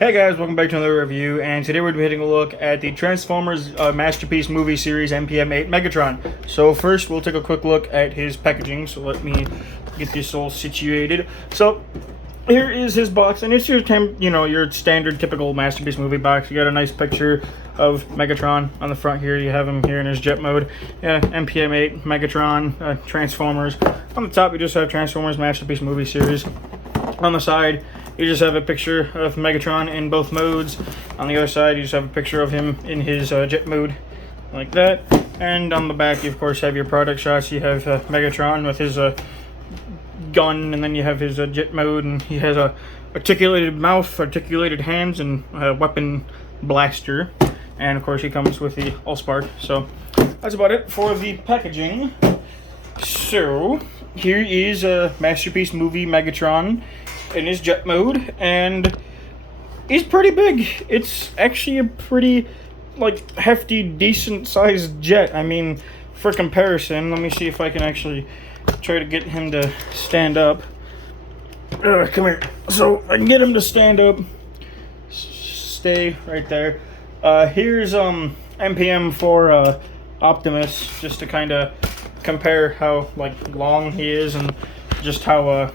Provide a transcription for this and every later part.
Hey guys, welcome back to another review, and today we're taking a look at the Transformers Masterpiece movie series MPM-08 Megatron. So first we'll take a quick look at his packaging, so let me get this all situated. So here is his box, and it's your your standard typical Masterpiece movie box. You got a nice picture of Megatron on the front here. You have him here in his jet mode. Yeah, MPM-08 Megatron Transformers. On the top you just have Transformers Masterpiece movie series. On the side you just have a picture of Megatron in both modes. On the other side, you just have a picture of him in his jet mode, like that. And on the back, you of course have your product shots. You have Megatron with his gun, and then you have his jet mode, and he has a articulated mouth, articulated hands, and a weapon blaster. And of course, he comes with the Allspark. So that's about it for the packaging. So here is a Masterpiece movie Megatron in his jet mode, and he's pretty big. It's actually a pretty hefty, decent sized jet. I mean, for comparison, let me see if I can actually try to get him to stand up. Come here. So I can get him to stand up. Stay right there. Here's MPM for Optimus, just to kind of compare how long he is, and just how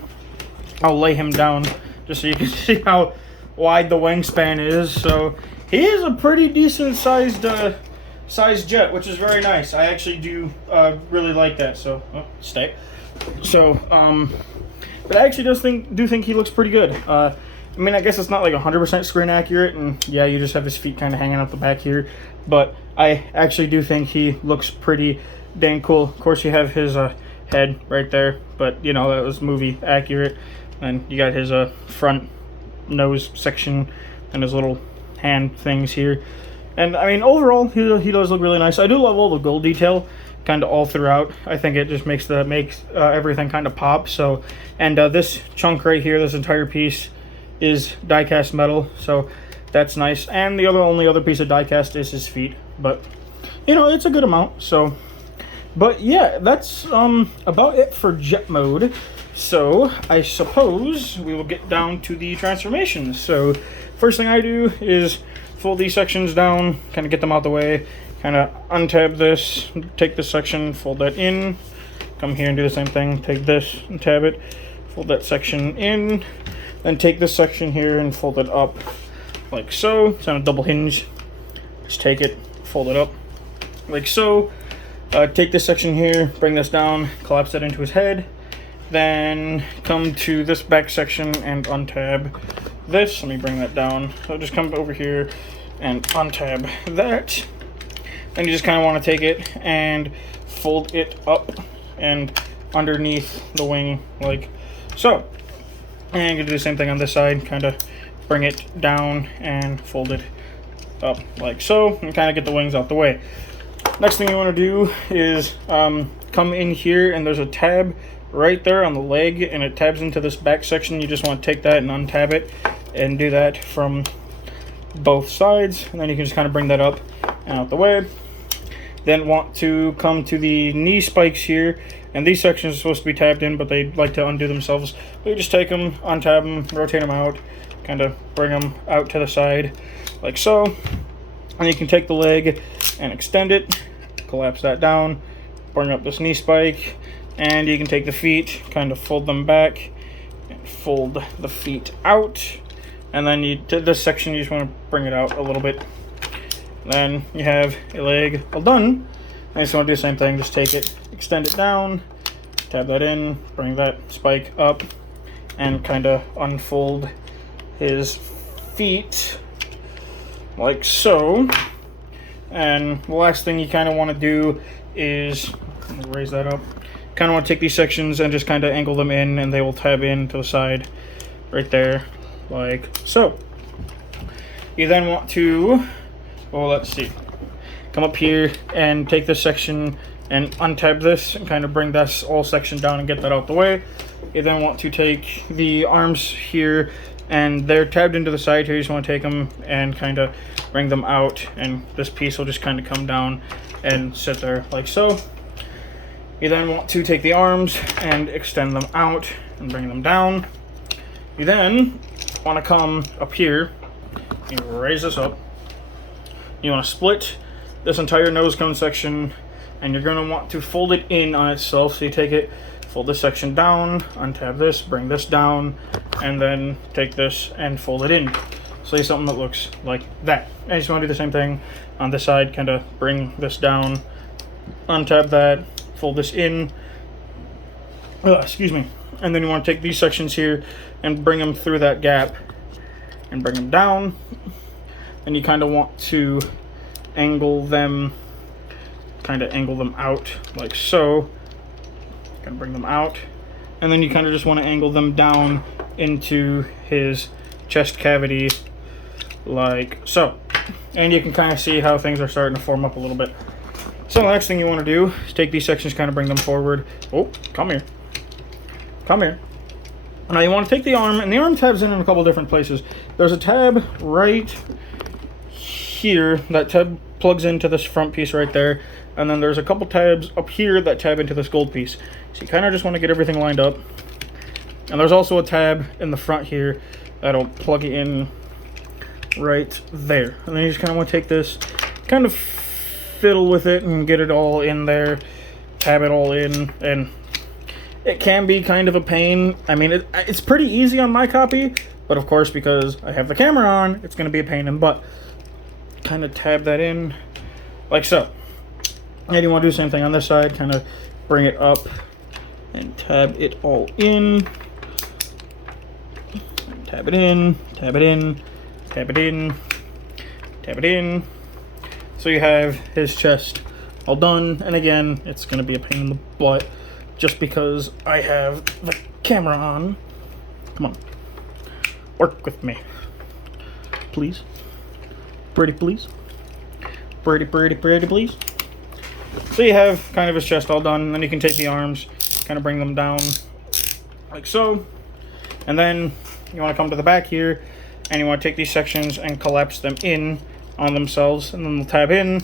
I'll lay him down just so you can see how wide the wingspan is. So he is a pretty decent sized jet, which is very nice. I actually do really like that. So stay. So but I actually do think he looks pretty good. I mean, I guess it's not 100% screen accurate, and yeah, you just have his feet kind of hanging out the back here, but I actually do think he looks pretty dang cool. Of course, you have his head right there, but that was movie accurate. And you got his front nose section and his little hand things here. And I mean, overall, he does look really nice. I do love all the gold detail kind of all throughout. I think it just makes everything kind of pop. So, and this chunk right here, this entire piece is die-cast metal, so that's nice. And the only other piece of die-cast is his feet, but it's a good amount. So, but yeah, that's about it for jet mode. So I suppose we will get down to the transformations. So first thing I do is fold these sections down, kind of get them out the way, kind of untab this, take this section, fold that in, come here and do the same thing, take this and tab it, fold that section in, then take this section here and fold it up like so. It's on a double hinge. Just take it, fold it up like so. Take this section here, bring this down, collapse that into his head. Then come to this back section and untab this. Let me bring that down. So just come over here and untab that. Then you just kind of want to take it and fold it up and underneath the wing like so. And you're going to do the same thing on this side. Kind of bring it down and fold it up like so. And kind of get the wings out the way. Next thing you want to do is come in here, and there's a tab right there on the leg, and it tabs into this back section. You just want to take that and untab it and do that from both sides, and then you can just kind of bring that up and out the way. Then want to come to the knee spikes here, and these sections are supposed to be tabbed in, but they like to undo themselves. So you just take them, untab them, rotate them out, kind of bring them out to the side like so. And you can take the leg and extend it, collapse that down, bring up this knee spike, and you can take the feet, kind of fold them back, and fold the feet out. And then this section, you just want to bring it out a little bit. Then you have a leg all done. I just want to do the same thing, just take it, extend it down, tab that in, bring that spike up, and kind of unfold his feet like so. And the last thing you kind of want to do is raise that up. Kind of want to take these sections and just kind of angle them in, and they will tab in to the side right there like so. You then want to, well, let's see, come up here and take this section and untab this and kind of bring this whole section down and get that out the way. You then want to take the arms here, and they're tabbed into the side here. You just want to take them and kind of bring them out, and this piece will just kind of come down and sit there like so. You then want to take the arms and extend them out and bring them down. You then want to come up here you raise this up. You want to split this entire nose cone section, and you're going to want to fold it in on itself. So you take it, fold this section down, untab this, bring this down, and then take this and fold it in. So you something that looks like that. And you just want to do the same thing on this side, kind of bring this down, untab that, fold this in, excuse me, and then you want to take these sections here and bring them through that gap and bring them down. And you kind of want to angle them out like so. Kind of bring them out, and then you kind of just want to angle them down into his chest cavity like so. And you can kind of see how things are starting to form up a little bit. So the next thing you want to do is take these sections, kind of bring them forward. Oh, come here. Come here. Now you want to take the arm, and the arm tabs in a couple different places. There's a tab right here. That tab plugs into this front piece right there. And then there's a couple tabs up here that tab into this gold piece. So you kind of just want to get everything lined up. And there's also a tab in the front here that'll plug it in right there. And then you just kind of want to take this, kind of fiddle with it and get it all in there, tab it all in, and it can be kind of a pain. I mean, it's pretty easy on my copy, but of course, because I have the camera on, it's going to be a pain in the butt. Kind of tab that in like so. And you want to do the same thing on this side, kind of bring it up and tab it all in. Tab it in, tab it in, tab it in, tab it in. So you have his chest all done. And again, it's going to be a pain in the butt just because I have the camera on. Come on. Work with me. Please. Pretty please. Pretty please. So you have kind of his chest all done, and then you can take the arms, kind of bring them down like so. And then you want to come to the back here, and you want to take these sections and collapse them in on themselves, and then they'll tab in. And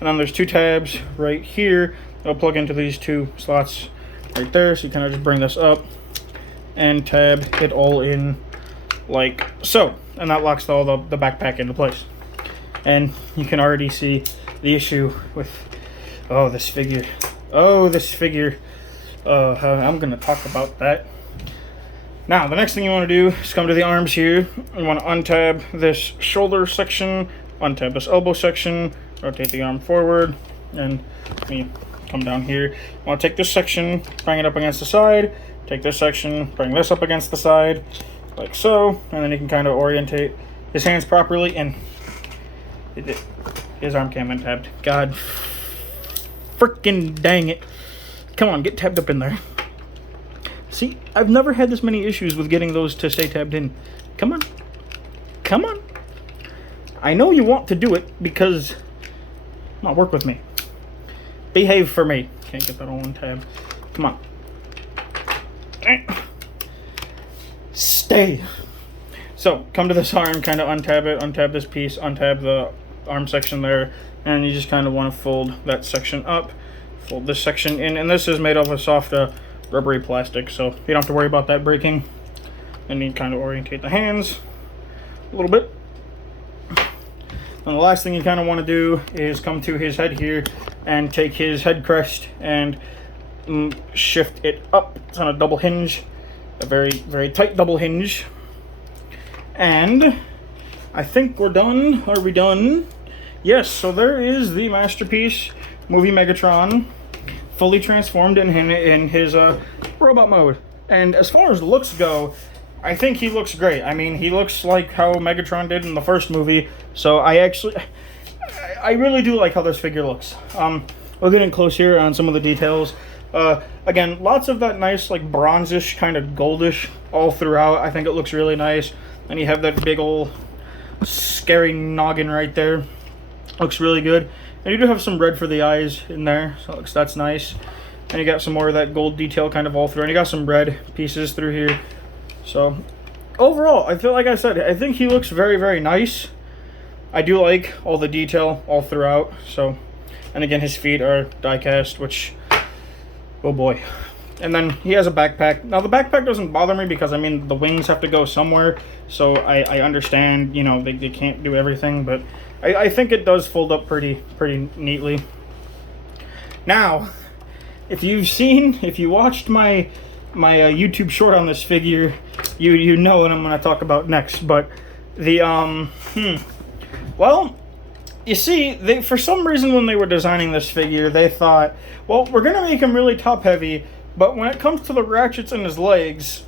then there's two tabs right here. They'll plug into these two slots right there. So you kind of just bring this up and tab it all in like so. And that locks all the backpack into place. And you can already see the issue with, oh, this figure. Oh, this figure. I'm going to talk about that. Now, the next thing you want to do is come to the arms here. You want to untab this shoulder section, untab this elbow section, rotate the arm forward, and you come down here. You want to take this section, bring it up against the side, take this section, bring this up against the side, like so, and then you can kind of orientate his hands properly, and his arm cam untabbed. God freaking dang it. Come on, get tabbed up in there. See, I've never had this many issues with getting those to stay tabbed in. Come on. Come on. I know you want to do it because, come on, work with me. Behave for me. Can't get that on one tab. Come on. Stay. So, come to this arm, kind of untab it, untab this piece, untab the arm section there, and you just kind of want to fold that section up, fold this section in, and this is made of a soft rubbery plastic, so you don't have to worry about that breaking. And you kind of orientate the hands a little bit. And the last thing you kind of want to do is come to his head here and take his head crest and shift it up. It's on a double hinge, a very, very tight double hinge. And I think we're done. Are we done? Yes, so there is the masterpiece movie Megatron, fully transformed in his robot mode. And as far as looks go, I think he looks great. I mean, he looks like how Megatron did in the first movie. So I really do like how this figure looks. We'll get in close here on some of the details. Again, lots of that nice, like, bronzish, kind of goldish all throughout. I think it looks really nice. And you have that big old scary noggin right there. Looks really good. And you do have some red for the eyes in there, so that's nice. And you got some more of that gold detail kind of all through. And you got some red pieces through here. So, overall, I feel like I said, I think he looks very, very nice. I do like all the detail all throughout. So, and again, his feet are die cast, which, oh boy. And then he has a backpack. Now the backpack doesn't bother me because, I mean, the wings have to go somewhere. So I understand, you know, they can't do everything. But I think it does fold up pretty neatly. Now, if you watched my YouTube short on this figure, you know what I'm going to talk about next. But the, well, you see, for some reason when they were designing this figure, they thought, well, we're going to make him really top-heavy, but when it comes to the ratchets in his legs,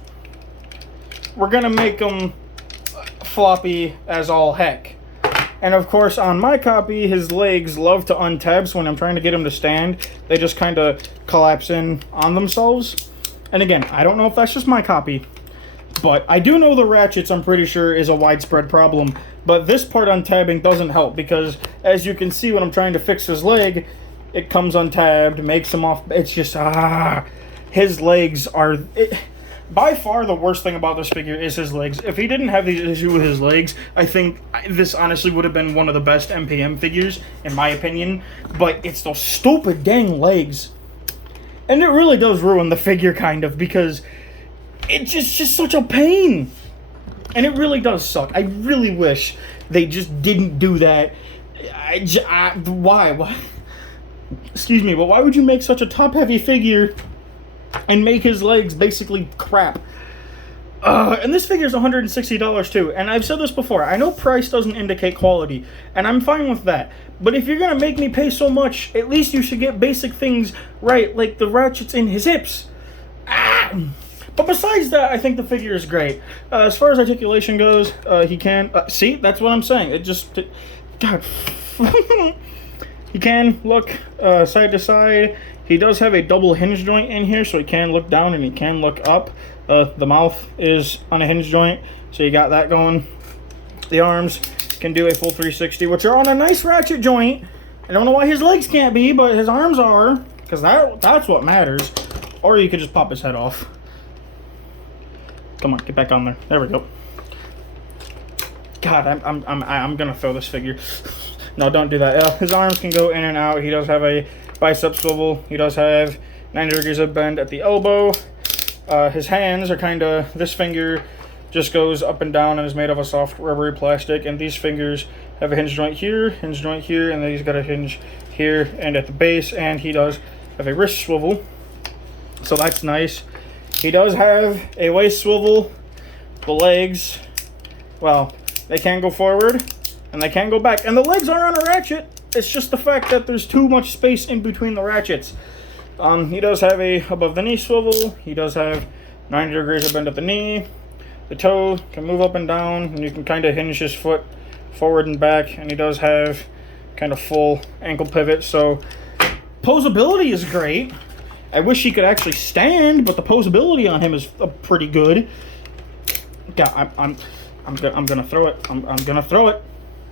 we're going to make him floppy as all heck. And of course, on my copy, his legs love to untab, so when I'm trying to get him to stand, they just kind of collapse in on themselves. And again, I don't know if that's just my copy, but I do know the ratchets, I'm pretty sure, is a widespread problem. But this part untabbing doesn't help, because as you can see when I'm trying to fix his leg, it comes untabbed, makes him off. It's just, his legs are... By far, the worst thing about this figure is his legs. If he didn't have the issue with his legs, I think this honestly would have been one of the best MPM figures, in my opinion. But it's those stupid dang legs. And it really does ruin the figure, kind of, because it's just such a pain. And it really does suck. I really wish they just didn't do that. Why? Excuse me, but why would you make such a top-heavy figure and make his legs basically crap? And this figure is $160 too. And I've said this before. I know price doesn't indicate quality, and I'm fine with that. But if you're gonna make me pay so much, at least you should get basic things right, like the ratchets in his hips. But besides that, I think the figure is great. As far as articulation goes, he can... see, that's what I'm saying. God. He can look side to side. He does have a double hinge joint in here, so he can look down and he can look up. The mouth is on a hinge joint, so you got that going. The arms can do a full 360, which are on a nice ratchet joint. I don't know why his legs can't be, but his arms are, because that's what matters. Or you could just pop his head off. Come on, get back on there. There we go. God, I'm gonna throw this figure. No, don't do that. His arms can go in and out. He does have a bicep swivel. He does have 90 degrees of bend at the elbow. His hands are kind of, this finger just goes up and down and is made of a soft rubbery plastic, and these fingers have a hinge joint here, and then he's got a hinge here and at the base, and he does have a wrist swivel, so that's nice. He does have a waist swivel. The legs, well, they can go forward and they can go back, and the legs are on a ratchet. It's just the fact that there's too much space in between the ratchets. He does have a above the knee swivel. He does have 90 degrees of bend at the knee. The toe can move up and down, and you can kind of hinge his foot forward and back, and he does have kind of full ankle pivot, so posability is great. I wish he could actually stand, but the posability on him is pretty good. Yeah, I'm gonna throw it. I'm gonna throw it.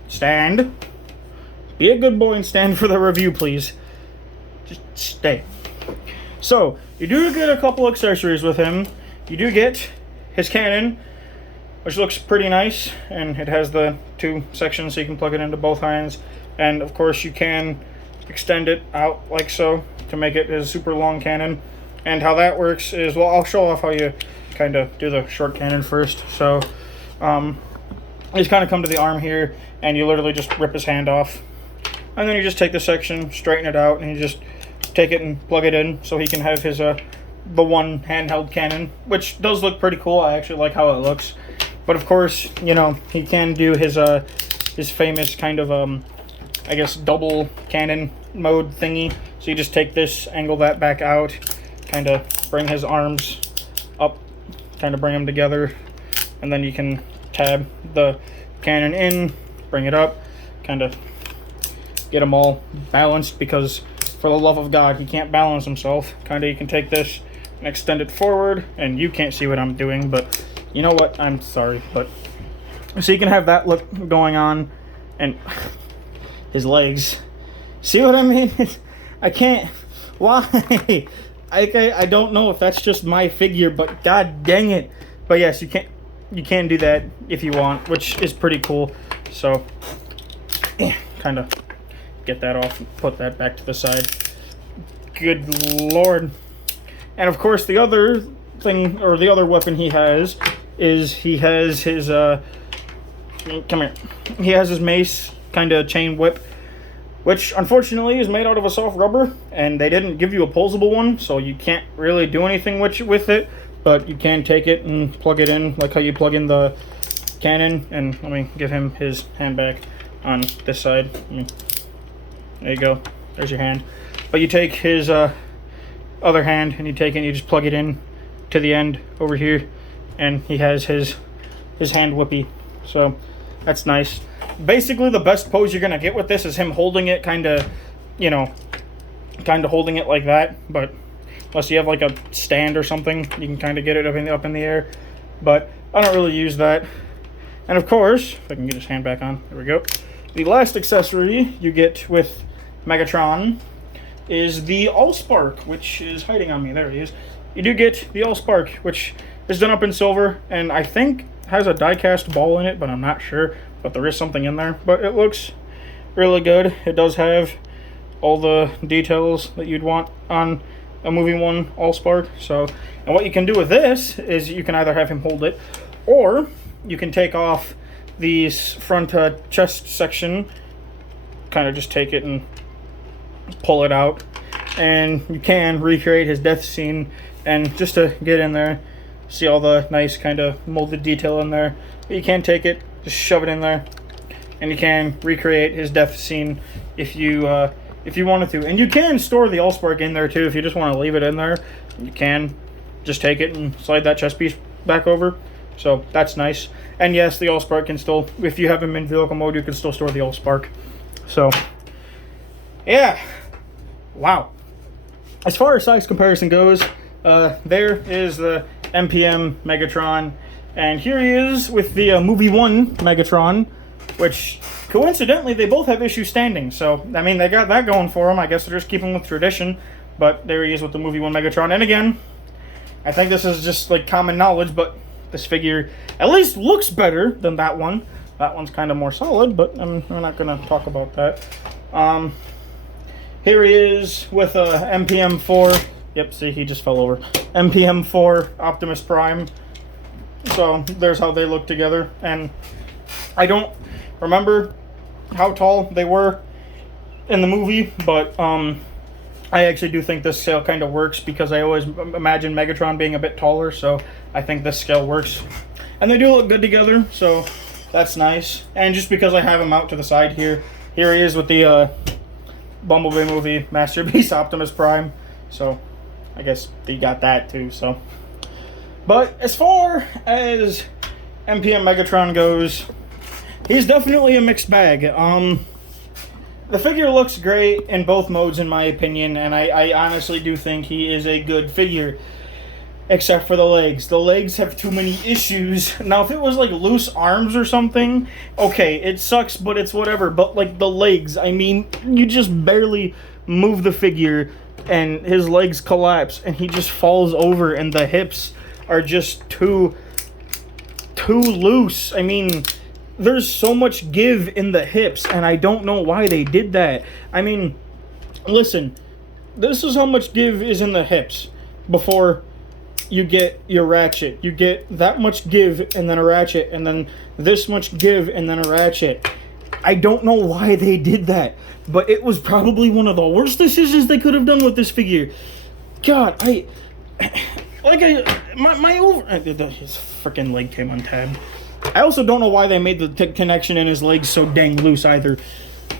Stand. Be a good boy and stand for the review, please. Just stay. So, you do get a couple accessories with him. You do get his cannon, which looks pretty nice, and it has the two sections so you can plug it into both hands. And of course you can extend it out like so to make it his super long cannon. And how that works is, well, I'll show off how you kind of do the short cannon first. So you just kind of come to the arm here, and you literally just rip his hand off, and then you just take the section, straighten it out, and you just take it and plug it in so he can have his the one handheld cannon, which does look pretty cool. I actually like how it looks. But of course, you know, he can do his famous kind of I guess double cannon mode thingy. So you just take this, angle that back out, kind of bring his arms up, kind of bring them together, and then you can tab the cannon in, bring it up, kind of get them all balanced, because for the love of God, he can't balance himself. Kind of, you can take this and extend it forward, and you can't see what I'm doing, but you know what? I'm sorry, but so you can have that look going on, and his legs. See what I mean? I can't. Why? I don't know if that's just my figure, but god dang it. But yes, you can do that if you want, which is pretty cool. So kind of get that off and put that back to the side. Good lord. And of course, the other thing, or the other weapon he has, is he has his, come here, he has his mace, kind of chain whip, which unfortunately is made out of a soft rubber, and they didn't give you a pulsable one, so you can't really do anything with it, but you can take it and plug it in, like how you plug in the cannon. And let me give him his hand back on this side. There you go, there's your hand. But you take his other hand, and you take it and you just plug it in to the end over here, and he has his hand whippy, so that's nice. Basically, the best pose you're gonna get with this is him holding it, kind of holding it like that. But unless you have like a stand or something, you can kind of get it up in the air. But I don't really use that. And of course, if I can get his hand back on, there we go. The last accessory you get with Megatron is the Allspark, which is hiding on me. There he is. You do get the Allspark, which is done up in silver, and I think has a die-cast ball in it, but I'm not sure. But there is something in there. But it looks really good. It does have all the details that you'd want on a movie one Allspark. So, and what you can do with this is you can either have him hold it, or you can take off the front chest section, kind of just take it and pull it out, and you can recreate his death scene. And just to get in there, see all the nice kind of molded detail in there. But you can take it, just shove it in there, and you can recreate his death scene if you wanted to. And you can store the Allspark in there too if you just want to leave it in there. You can just take it and slide that chest piece back over. So that's nice. And yes, the Allspark can still, if you have him in vehicle mode, you can still store the Allspark. So yeah, wow. As far as size comparison goes, there is the MPM Megatron, and here he is with the Movie 1 Megatron, which coincidentally they both have issue standing. So I mean, they got that going for them. I guess they're just keeping with tradition. But there he is with the Movie 1 Megatron. And again, I think this is just like common knowledge, but this figure at least looks better than that one. That one's kind of more solid, but we're not going to talk about that. Here he is with a MPM-4. Yep, see, he just fell over. MPM-4 Optimus Prime. So there's how they look together. And I don't remember how tall they were in the movie, but I actually do think this scale kind of works, because I always imagine Megatron being a bit taller, so I think this scale works. And they do look good together, so that's nice. And just because I have him out to the side here, here he is with the Bumblebee movie Masterpiece Optimus Prime. So I guess they got that too. So, but as far as MPM Megatron goes, he's definitely a mixed bag. The figure looks great in both modes, in my opinion, and I honestly do think he is a good figure, except for the legs. The legs have too many issues. Now, if it was like loose arms or something, okay, it sucks, but it's whatever. But like the legs, I mean, you just barely move the figure and his legs collapse and he just falls over, and the hips are just too loose. I mean, there's so much give in the hips, and I don't know why they did that. I mean, listen, this is how much give is in the hips before you get your ratchet. You get that much give and then a ratchet, and then this much give and then a ratchet. I don't know why they did that, but it was probably one of the worst decisions they could have done with this figure. God, his freaking leg came untabbed. I also don't know why they made the connection in his legs so dang loose either.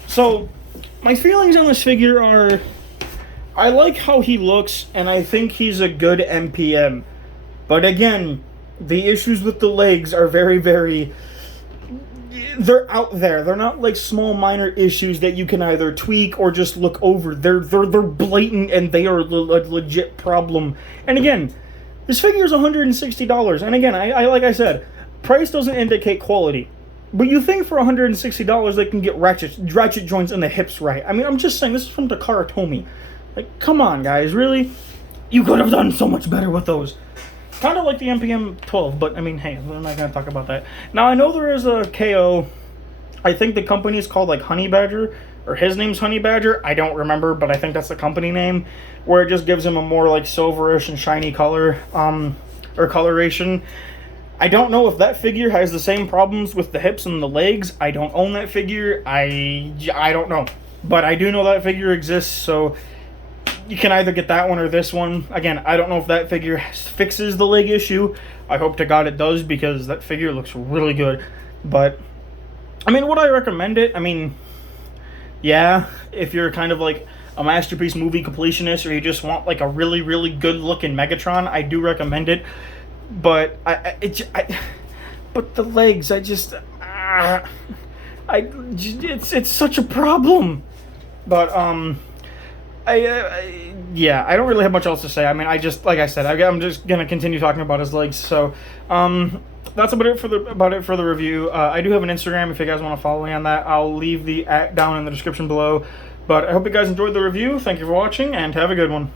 So, my feelings on this figure are, I like how he looks, and I think he's a good MPM. But again, the issues with the legs are very, very, they're out there. They're not like small minor issues that you can either tweak or just look over. They're blatant, and they are a legit problem. And again, this figure is $160. And again, I like I said, price doesn't indicate quality. But you think for $160 they can get ratchet joints in the hips right. I mean, I'm just saying, this is from Takara Tomy. Like, come on, guys, really? You could have done so much better with those. Kind of like the MPM-12, but I mean, hey, we're not going to talk about that. Now, I know there is a KO I think the company is called like Honey Badger, or his name's Honey Badger. I don't remember, but I think that's the company name, where it just gives him a more like silverish and shiny color, or coloration. I don't know if that figure has the same problems with the hips and the legs. I don't own that figure. I don't know. But I do know that figure exists, so you can either get that one or this one. Again, I don't know if that figure fixes the leg issue. I hope to God it does, because that figure looks really good. But, I mean, would I recommend it? I mean, yeah, if you're kind of like a Masterpiece movie completionist, or you just want like a really, really good looking Megatron, I do recommend it. But but the legs, it's such a problem. But yeah, I don't really have much else to say. I mean, like I said, I'm just gonna continue talking about his legs. So that's about it for the review. I do have an Instagram if you guys want to follow me on that. I'll leave the @ down in the description below. But I hope you guys enjoyed the review. Thank you for watching, and have a good one.